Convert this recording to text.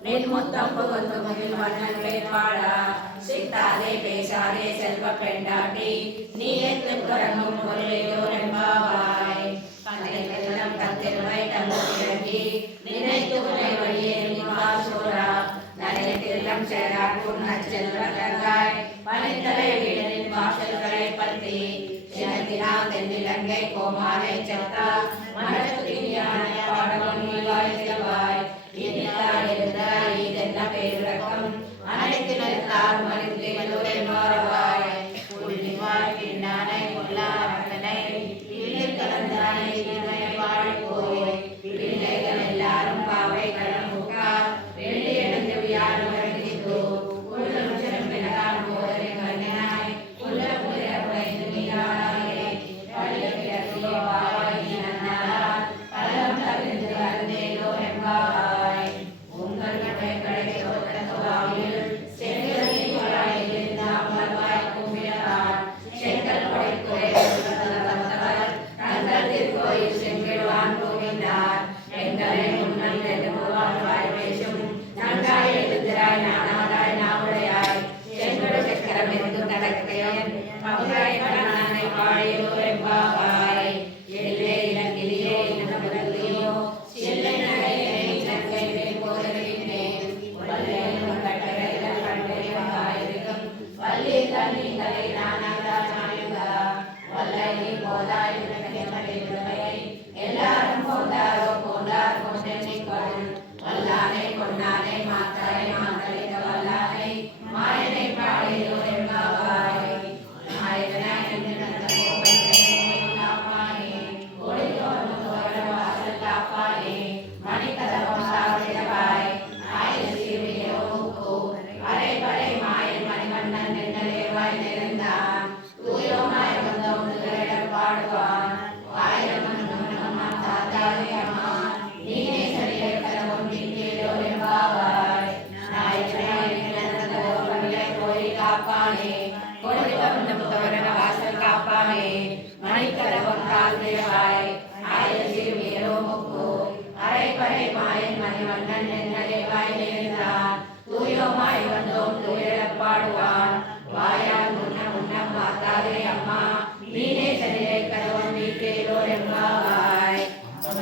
நின்முத்தம் புகுந்து முகில் மன்னன் வேட்பாளா சித்தாதே பேசாதே செல்வ பெண்டாட்டி நீ எத்தும் குரங்கும் பொருளையோர் என்பாவாய் கண்ணைக்கெல்லாம் கத்திருவை தம்பி நினைத்து உன்னை வழியே நின்பார் சோரா நரையத்தில்லம் சேரார் பூர்ணச் செல்வ கங்காய் பனித்தலை வீடனின் வாசல்களை பற்றி சினத்தினா தென்னிலங்கை கோமாலை செத்தா மனத்துக்கு யானை பாடவும் நீவாய் செல்வாய் இனித்தால் இருந்தால் இதென்ன பேருறக்கம் அனைத்து நிறுத்தால் மறிந்தேலோரை மாறவாய் புள்ளிவாய் பின்னானை கொல்லாரனை இல்லை கலந்தானை இணைய பாடி போய் பிள்ளைகள் எல்லாரும் பாவை கடமுக்கா வெள்ளி இடந்து வியாழ் மறைந்தோ உள்ளம் சிறப்பினகான் போதனை கண்ணினாய் உள்ள புதிர குறைந்து நீரானாயே பள்ளிய கிடக்கிய பாவாய் நன்னாளால் பலம் தவிர்த்து அருந்தேலோ என்பாவாய் உங்கள் கடை தோட்டத்துவாயில் செங்கலில் கொள்ளாயில் இருந்தாமல் வாய் கும்பிடார் செங்கல் கொடை வந்தவர் தங்கள் திருக்கோயில் செங்கிடுவான் போகின்றார் எங்களை முன்னல் நெடுவான் வாய் பேசும் நன்றாய் எழுந்திராய் நானாதாய் நாவுடையாய் செங்கடு சக்கரம் இருந்து நடக்கையன் பங்காய் கடனானை பாடியோ என்பாவாய் எல்லே இலங்கிலேயே இனமதல்லையோ செல்லை நடையை சங்கை மேல் போதறினேன் வல்லே கட்டளையில கண்டறிவாயிருக்கும் வள்ளி தண்ணீங்களை நானாதான் நாயுங்கா வல்லை நீ போதாய் உனக்கை எல்லாரும் போந்தாரோ போந்தார் கொண்டென்னிக்கொள் வல்லானை கொண்டானை மாத்தாரை மாத்தளித்த வல்லானை மாயனை பாடியோ என்பாவாய் நாயகனாய் நின்று நந்த கோபத்தை காப்பானே ஒளியோடு தோரண வாசல் காப்பானே மணிக்கதவம் சாவிடவாய் ஆயிரம் சீவியோ மூக்கு அரைப்படை மாயன் மணிவண்ணன் நின்றேவாய் நிறைந்தான் தூயோமாய் வந்த ஒன்றுகளிடம் பாடுவான் ஆயிரம் தாத்தாவே அம்மா நீனே சரியை கதவும் நீங்களோ என்பாவாய் நாயகனாய் நின்ற கோபங்களை கோரி காப்பானே கோரி வந்தம் தோரண வாசல் காப்பானே மணிக்கதவம் தாழ்வாய் ஆயிரம் சீவியோ மூக்கு அரைப்படை மாயன் மணிவண்ணன் நின்றேவாய் நிறைந்தான்